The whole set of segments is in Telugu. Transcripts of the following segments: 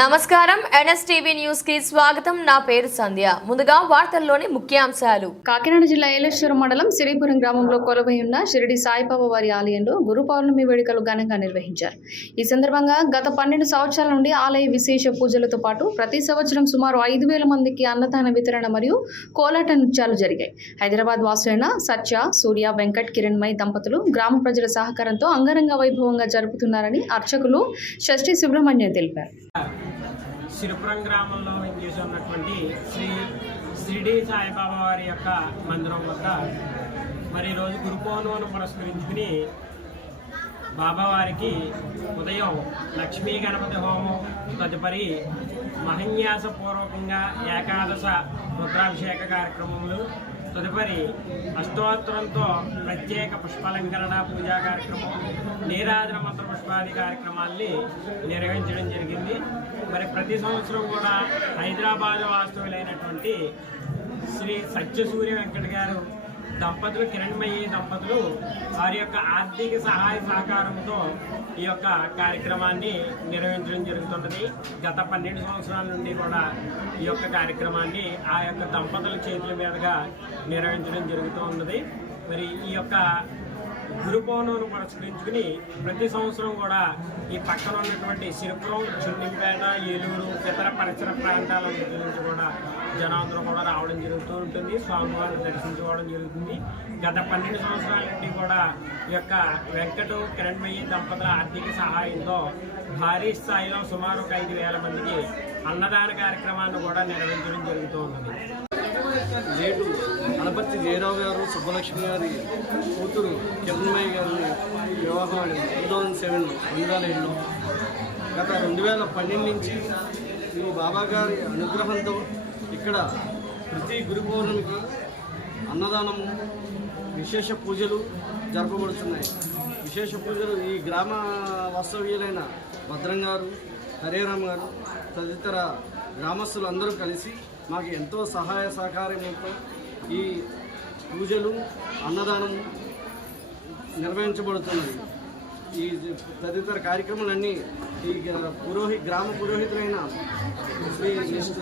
నమస్కారం ఎన్ఎస్టీవీ న్యూస్ కి స్వాగతం. నా పేరు సంధ్య. ముందుగా వార్తల్లోని ముఖ్యాంశాలు. కాకినాడ జిల్లా ఏలేశ్వరం మండలం సిరిపురం గ్రామంలో కొలువై ఉన్న షిరిడి సాయిబాబా వారి ఆలయంలో గురు పౌర్ణమి వేడుకలు ఘనంగా నిర్వహించారు. ఈ సందర్భంగా గత 12 సంవత్సరాల నుండి ఆలయ విశేష పూజలతో పాటు ప్రతి సంవత్సరం సుమారు 5,000 మందికి అన్నదాన వితరణ మరియు కోలాట నృత్యాలు జరిగాయి. హైదరాబాద్ వాసులైన సత్య, సూర్య, వెంకట్, కిరణ్మయ్ దంపతులు గ్రామ ప్రజల సహకారంతో అంగరంగ వైభవంగా జరుపుతున్నారని అర్చకులు షష్ఠి సుబ్రహ్మణ్యం తెలిపారు. సిరిపురం గ్రామంలో చేసి ఉన్నటువంటి షిరిడి సాయిబాబా వారి యొక్క మందిరం వద్ద మరి ఈరోజు గురు పౌర్ణమిని పురస్కరించుకుని బాబావారికి ఉదయం లక్ష్మీ గణపతి హోమం, తదుపరి మహన్యాసపూర్వకంగా ఏకాదశ రుద్రాభిషేక కార్యక్రమములు, తదుపరి అష్టోత్తరంతో ప్రత్యేక పుష్పాలంకరణ పూజా కార్యక్రమం, నీరాజన మంత్ర పుష్పాది కార్యక్రమాల్ని నిర్వహించడం జరిగింది. మరి ప్రతి సంవత్సరం కూడా హైదరాబాద్ వాస్తవులైనటువంటి శ్రీ సత్యసూర్య వెంకట గారు దంపతులు, కిరణ్మయి దంపతులు వారి యొక్క ఆర్థిక సహాయ సహకారంతో ఈ యొక్క కార్యక్రమాన్ని నిర్వహించడం జరుగుతున్నది. గత 12 సంవత్సరాల నుండి కూడా ఈ యొక్క కార్యక్రమాన్ని ఆ యొక్క దంపతుల చేతుల మీదుగా నిర్వహించడం జరుగుతూ ఉన్నది. మరి ఈ యొక్క గురు పౌర్ణమిని పురస్కరించుకుని ప్రతి సంవత్సరం కూడా ఈ పక్కన ఉన్నటువంటి సిరిపురం, చున్నింపేట, ఏలూరు, ఇతర పరిసర ప్రాంతాల నుంచి కూడా జనాందరూ కూడా రావడం జరుగుతూ ఉంటుంది. స్వామివారిని దర్శించుకోవడం జరుగుతుంది. గత 12 సంవత్సరాల నుండి కూడా ఈ యొక్క వెంకట, కిరణ్మయి దంపతుల ఆర్థిక సహాయంతో భారీ స్థాయిలో సుమారు 5,000 మందికి అన్నదాన కార్యక్రమాన్ని కూడా నిర్వహించడం జరుగుతూ ఉన్నది. నేడు అనపర్తి జయరావు గారు, సుబ్బలక్ష్మి గారి కూతురు కిరణ్మయ్య గారిని వివాహం 2007లో గత 2012 నుంచి ఈ బాబా గారి అనుగ్రహంతో ఇక్కడ ప్రతి గురు పౌర్ణమికి అన్నదానము, విశేష పూజలు జరపబడుతున్నాయి. విశేష పూజలు ఈ గ్రామ వాస్తవ్యులైన భద్రం గారు, హరేరామ్ గారు తదితర గ్రామస్తులు అందరూ కలిసి మాకు ఎంతో సహాయ సహకారంతో ఈ పూజలు, అన్నదానం నిర్వహించబడుతున్నది. ఈ తదితర కార్యక్రమాలన్నీ ఈ గ్రామ పురోహితులైన శ్రీ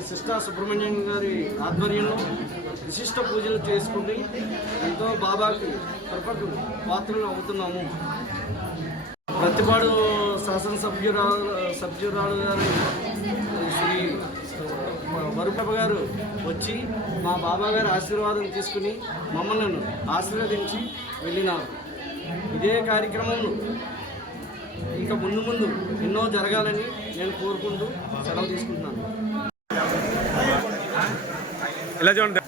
సిస్టా సుబ్రహ్మణ్యం గారి ఆధ్వర్యంలో విశిష్ట పూజలు చేసుకుని ఎంతో బాబాకి కృపకు పాత్రలు అవుతున్నాము. ప్రతిపాడు సభ్యురాలు గారు శ్రీ వరుపప్ప గారు వచ్చి మా బాబా గారి ఆశీర్వాదం తీసుకుని మమ్మల్ని ఆశీర్వదించి వెళ్ళినారు. ఇదే కార్యక్రమంలో ఇంకా ముందు ఎన్నో జరగాలని నేను కోరుకుంటూ సెలవు తీసుకుంటున్నాను. ఇలా చూడండి.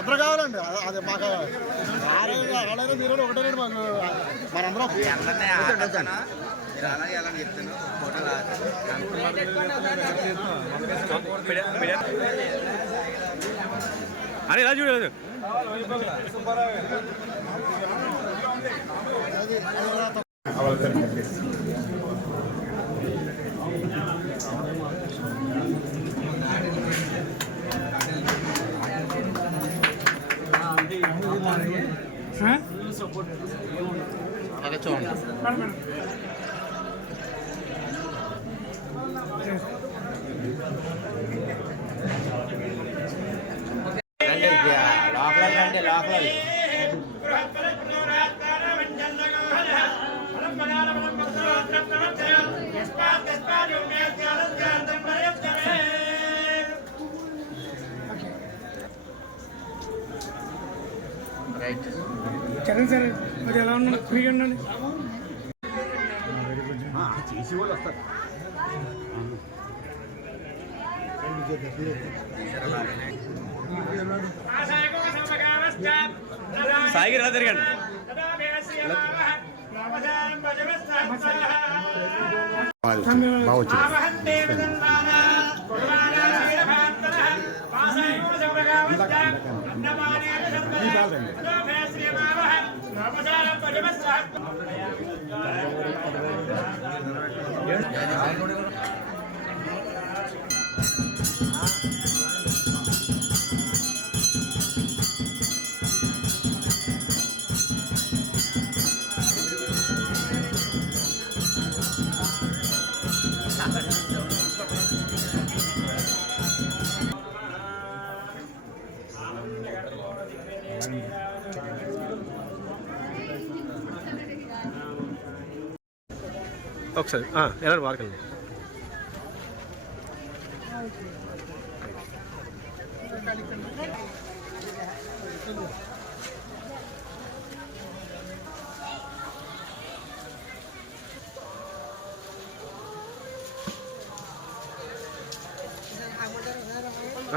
ఎప్పుడు కావాలండి అది మాకు ఆడైనా మీరు ఒకటే మనందరం అని ఇలా చూడలేదు. అలాగే చూడండి. చరణ్ సార్ మరి ఎలా ఉన్నాను, ఫ్రీగా ఉన్నాను. చేసి వాళ్ళు వస్తారు. సాయికి రా తిరగండి. బాగా వచ్చింది. ఒకసారి ఎలా వాడకండి.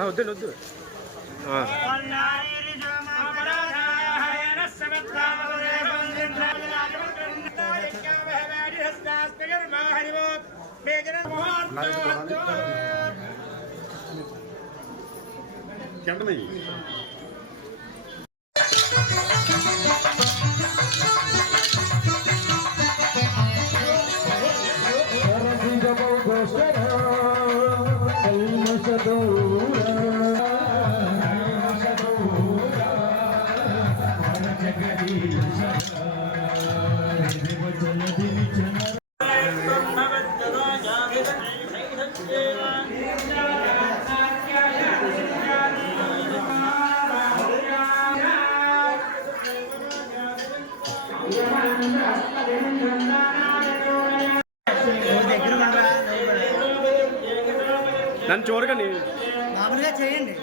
వద్దండి వద్దు. నన్ను చూడకండి. మామూలుగా చేయండి.